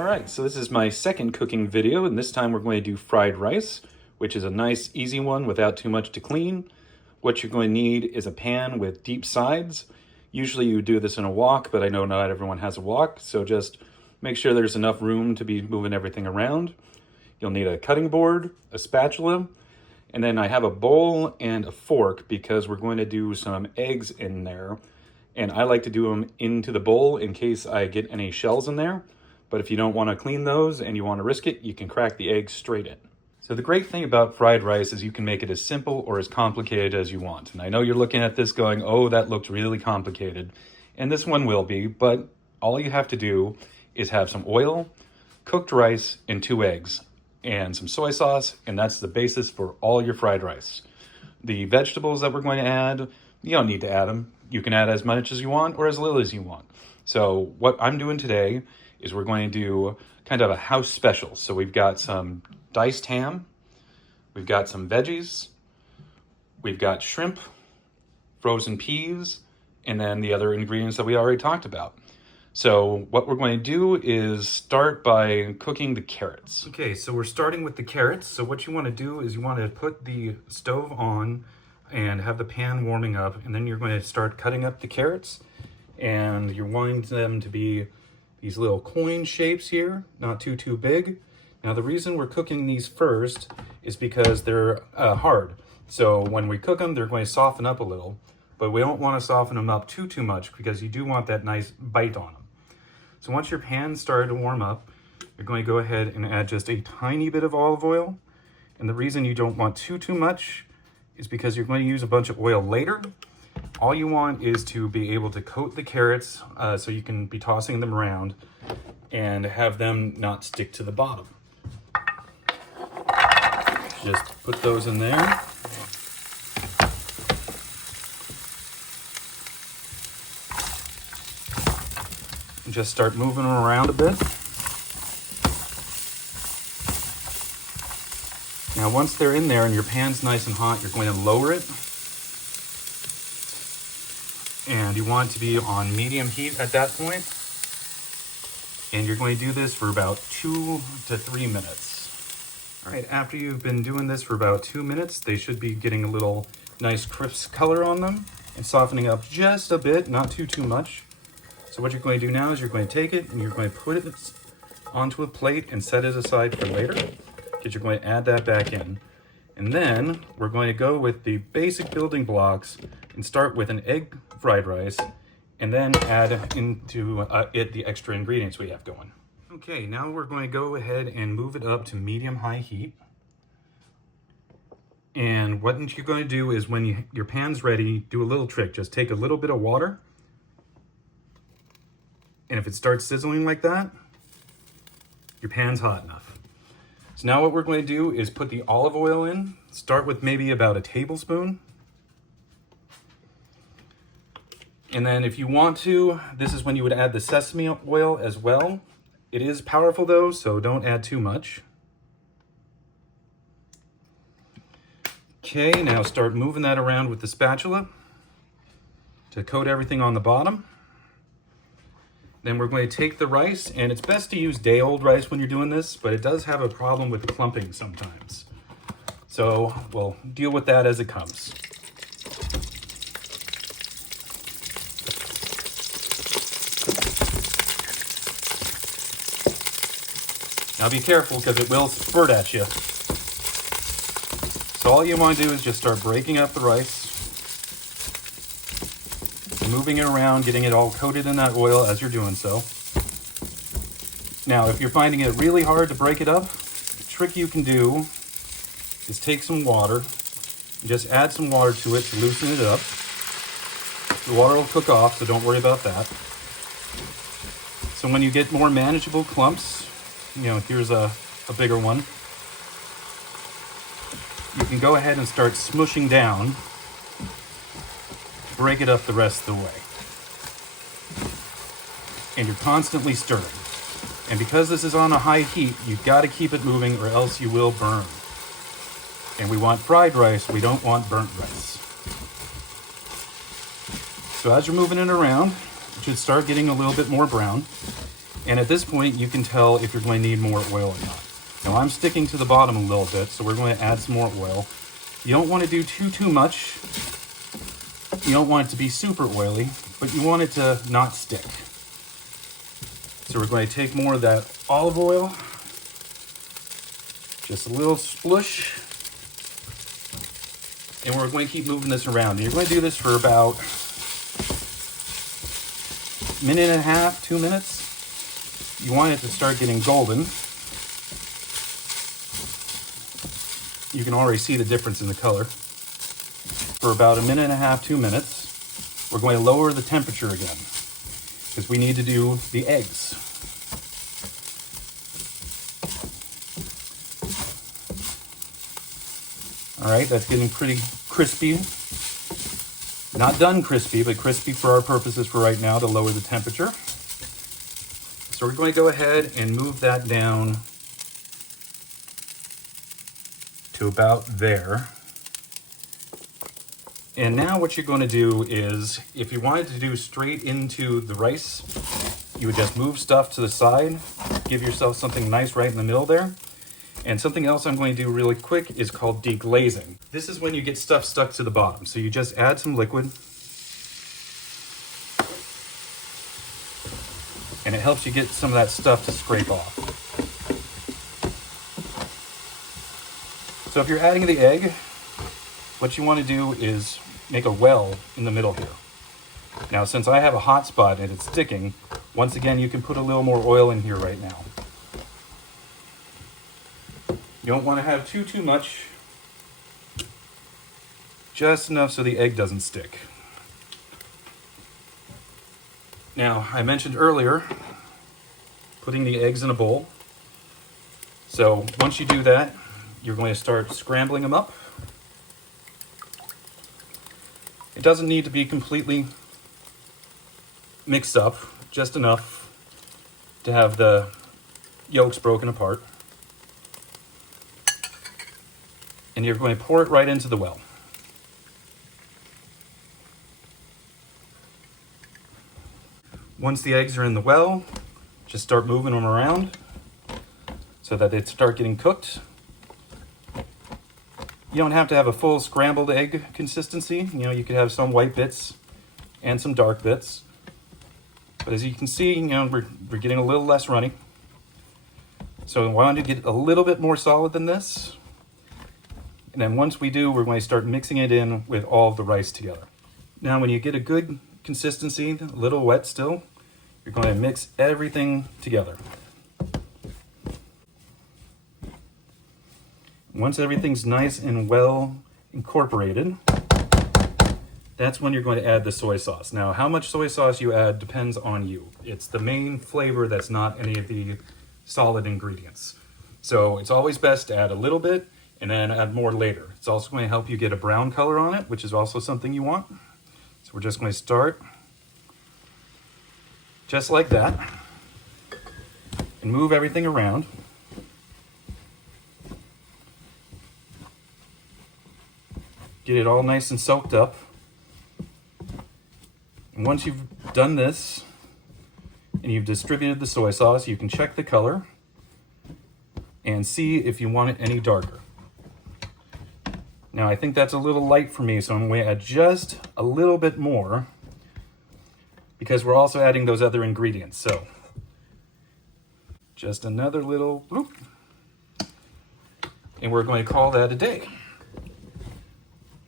All right, so this is my second cooking video, and this time we're going to do fried rice, which is a nice, easy one without too much to clean. What you're going to need is a pan with deep sides. Usually you do this in a wok, but I know not everyone has a wok, so just make sure there's enough room to be moving everything around. You'll need a cutting board, a spatula, and then I have a bowl and a fork because we're going to do some eggs in there. And I like to do them into the bowl in case I get any shells in there. But if you don't want to clean those and you want to risk it, you can crack the eggs straight in. So the great thing about fried rice is you can make it as simple or as complicated as you want. And I know you're looking at this going, oh, that looks really complicated. And this one will be, but all you have to do is have some oil, cooked rice, and 2 eggs, and some soy sauce, and that's the basis for all your fried rice. The vegetables that we're going to add, you don't need to add them. You can add as much as you want or as little as you want. So what I'm doing today is we're going to do kind of a house special. So we've got some diced ham, we've got some veggies, we've got shrimp, frozen peas, and then the other ingredients that we already talked about. So what we're going to do is start by cooking the carrots. Okay, so we're starting with the carrots. So what you want to do is you want to put the stove on and have the pan warming up, and then you're going to start cutting up the carrots, and you're wanting them to be these little coin shapes here, not too big. Now the reason we're cooking these first is because they're hard. So when we cook them, they're going to soften up a little, but we don't want to soften them up too much because you do want that nice bite on them. So once your pan started to warm up, you're going to go ahead and add just a tiny bit of olive oil. And the reason you don't want too much is because you're going to use a bunch of oil later. All you want is to be able to coat the carrots so you can be tossing them around and have them not stick to the bottom. Just put those in there. And just start moving them around a bit. Now once they're in there and your pan's nice and hot, you're going to lower it. And you want it to be on medium heat at that point. And you're going to do this for about 2 to 3 minutes. All right, after you've been doing this for about 2 minutes, they should be getting a little nice crisp color on them and softening up just a bit, not too much. So what you're going to do now is you're going to take it and you're going to put it onto a plate and set it aside for later, because you're going to add that back in. And then we're going to go with the basic building blocks and start with an egg fried rice and then add into it the extra ingredients we have going. Okay, now we're going to go ahead and move it up to medium-high heat. And what you're going to do is when your pan's ready, do a little trick. Just take a little bit of water, and if it starts sizzling like that, your pan's hot enough. So now what we're going to do is put the olive oil in. Start with maybe about a tablespoon. And then if you want to, this is when you would add the sesame oil as well. It is powerful though, so don't add too much. Okay, now start moving that around with the spatula to coat everything on the bottom. Then we're going to take the rice, and it's best to use day-old rice when you're doing this, but it does have a problem with clumping sometimes. So we'll deal with that as it comes. Now be careful because it will spurt at you. So all you want to do is just start breaking up the rice, moving it around, getting it all coated in that oil as you're doing so. Now, if you're finding it really hard to break it up, the trick you can do is take some water and just add some water to it to loosen it up. The water will cook off, so don't worry about that. So when you get more manageable clumps, here's a bigger one, you can go ahead and start smushing down to break it up the rest of the way. And you're constantly stirring. And because this is on a high heat, you've got to keep it moving or else you will burn. And we want fried rice, we don't want burnt rice. So as you're moving it around, it should start getting a little bit more brown. And at this point, you can tell if you're going to need more oil or not. Now I'm sticking to the bottom a little bit, so we're going to add some more oil. You don't want to do too much. You don't want it to be super oily, but you want it to not stick. So we're going to take more of that olive oil, just a little splush, and we're going to keep moving this around. And you're going to do this for about a minute and a half, 2 minutes. You want it to start getting golden. You can already see the difference in the color. For about a minute and a half, 2 minutes, we're going to lower the temperature again because we need to do the eggs. All right, that's getting pretty crispy. Not done crispy, but crispy for our purposes for right now to lower the temperature. So we're going to go ahead and move that down to about there. And now what you're going to do is, if you wanted to do straight into the rice, you would just move stuff to the side, give yourself something nice right in the middle there. And something else I'm going to do really quick is called deglazing. This is when you get stuff stuck to the bottom. So you just add some liquid, and it helps you get some of that stuff to scrape off. So if you're adding the egg, what you want to do is make a well in the middle here. Now, since I have a hot spot and it's sticking, once again, you can put a little more oil in here right now. You don't want to have too much, just enough so the egg doesn't stick. Now, I mentioned earlier, putting the eggs in a bowl. So once you do that, you're going to start scrambling them up. It doesn't need to be completely mixed up, just enough to have the yolks broken apart. And you're going to pour it right into the well. Once the eggs are in the well, just start moving them around so that they start getting cooked. You don't have to have a full scrambled egg consistency. You know, you could have some white bits and some dark bits. But as you can see, you know, we're getting a little less runny. So I wanted to get a little bit more solid than this. And then once we do, we're going to start mixing it in with all of the rice together. Now, when you get a good consistency, a little wet still, you're going to mix everything together. Once everything's nice and well incorporated, that's when you're going to add the soy sauce. Now, how much soy sauce you add depends on you. It's the main flavor that's not any of the solid ingredients. So it's always best to add a little bit and then add more later. It's also going to help you get a brown color on it, which is also something you want. So we're just going to start just like that and move everything around. Get it all nice and soaked up. And once you've done this and you've distributed the soy sauce, you can check the color and see if you want it any darker. Now, I think that's a little light for me, so I'm going to add just a little bit more because we're also adding those other ingredients. So just another little bloop. And we're going to call that a day.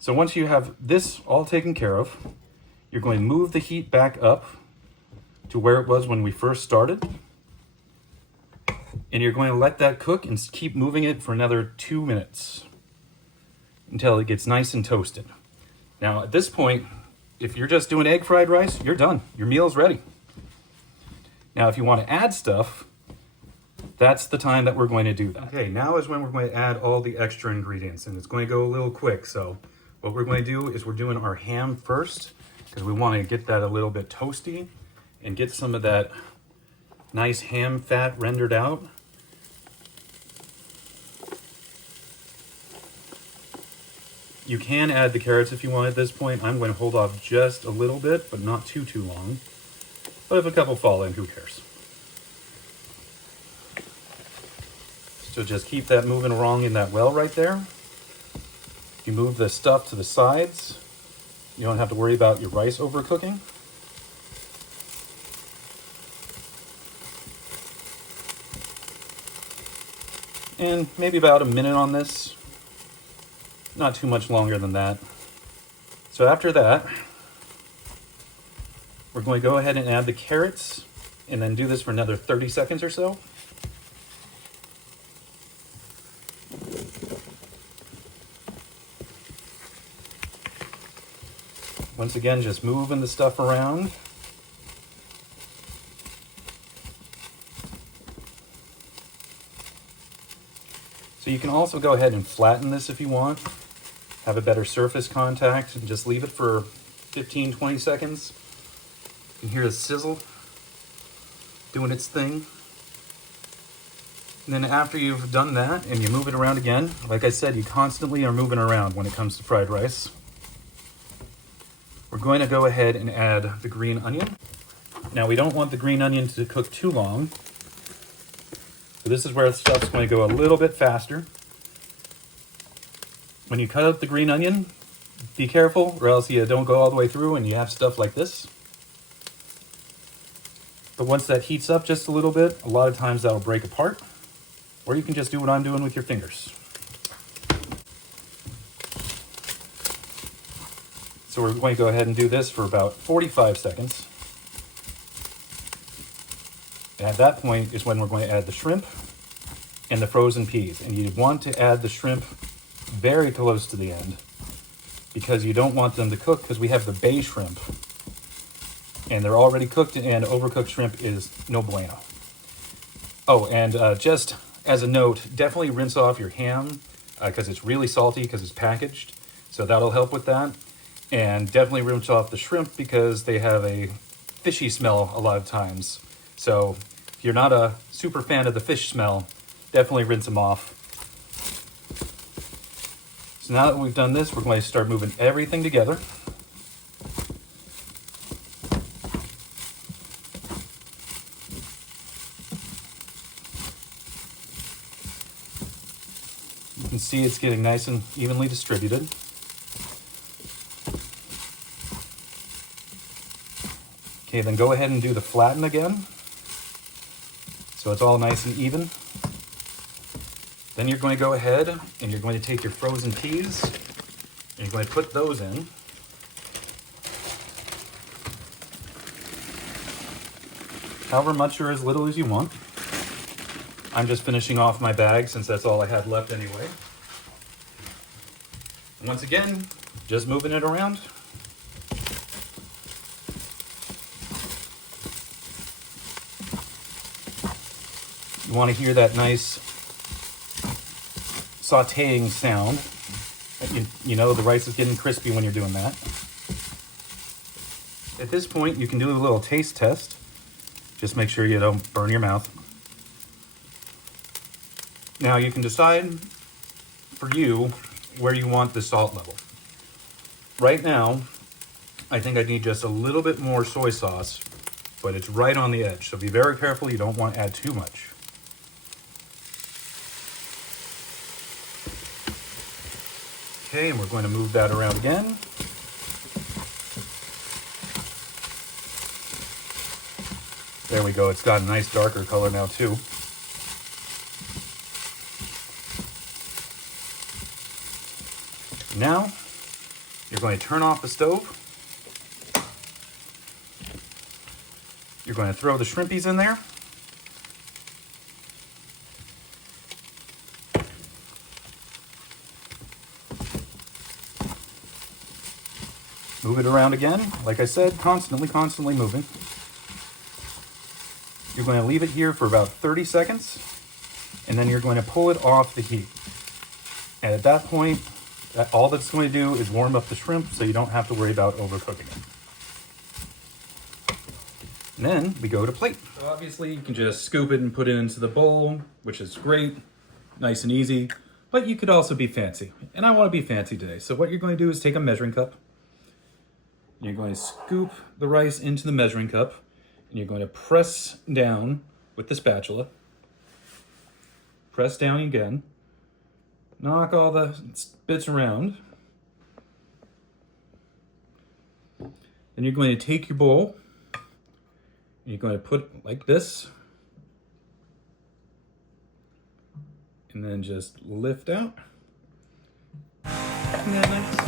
So once you have this all taken care of, you're going to move the heat back up to where it was when we first started. And you're going to let that cook and keep moving it for another 2 minutes until it gets nice and toasted. Now, at this point, if you're just doing egg fried rice, you're done. Your meal's ready. Now, if you want to add stuff, that's the time that we're going to do that. Okay, now is when we're going to add all the extra ingredients, and it's going to go a little quick. So what we're going to do is we're doing our ham first because we want to get that a little bit toasty and get some of that nice ham fat rendered out. You can add the carrots if you want at this point. I'm going to hold off just a little bit, but not too long. But if a couple fall in, who cares? So just keep that moving along in that well right there. You move the stuff to the sides. You don't have to worry about your rice overcooking. And maybe about a minute on this. Not too much longer than that. So after that, we're going to go ahead and add the carrots and then do this for another 30 seconds or so. Once again, just moving the stuff around. So you can also go ahead and flatten this if you want. Have a better surface contact and just leave it for 15-20 seconds. You can hear the sizzle doing its thing. And then after you've done that and you move it around again, like I said, you constantly are moving around when it comes to fried rice. We're going to go ahead and add the green onion. Now we don't want the green onion to cook too long. So this is where the stuff's going to go a little bit faster. When you cut out the green onion, be careful or else you don't go all the way through and you have stuff like this. But once that heats up just a little bit, a lot of times that'll break apart. Or you can just do what I'm doing with your fingers. So we're going to go ahead and do this for about 45 seconds. And at that point is when we're going to add the shrimp and the frozen peas. And you want to add the shrimp very close to the end because you don't want them to cook because we have the bay shrimp and they're already cooked, and overcooked shrimp is no bueno. Oh, and just as a note, definitely rinse off your ham because it's really salty because it's packaged. So that'll help with that. And definitely rinse off the shrimp because they have a fishy smell a lot of times. So if you're not a super fan of the fish smell, definitely rinse them off. So now that we've done this, we're going to start moving everything together. You can see it's getting nice and evenly distributed. Okay, then go ahead and do the flatten again. So it's all nice and even. Then you're going to go ahead and you're going to take your frozen peas and you're going to put those in. However much or as little as you want. I'm just finishing off my bag since that's all I had left anyway. And once again, just moving it around. You want to hear that nice sauteing sound. You know the rice is getting crispy when you're doing that. At this point, you can do a little taste test. Just make sure you don't burn your mouth. Now you can decide for you where you want the salt level. Right now, I think I need just a little bit more soy sauce, but it's right on the edge. So be very careful, you don't want to add too much. Okay, and we're going to move that around again. There we go, it's got a nice darker color now too. Now, you're going to turn off the stove. You're going to throw the shrimpies in there. Move it around again. Like I said, constantly moving. You're going to leave it here for about 30 seconds, and then you're going to pull it off the heat. And at that point, all that's going to do is warm up the shrimp so you don't have to worry about overcooking it. And then we go to plate. So obviously, you can just scoop it and put it into the bowl, which is great, nice and easy. But you could also be fancy, and I want to be fancy today. So what you're going to do is take a measuring cup. You're going to scoop the rice into the measuring cup, and you're going to press down with the spatula. press down again, knock all the bits around. Then you're going to take your bowl, and you're going to put it like this, and then just lift out. Isn't that nice?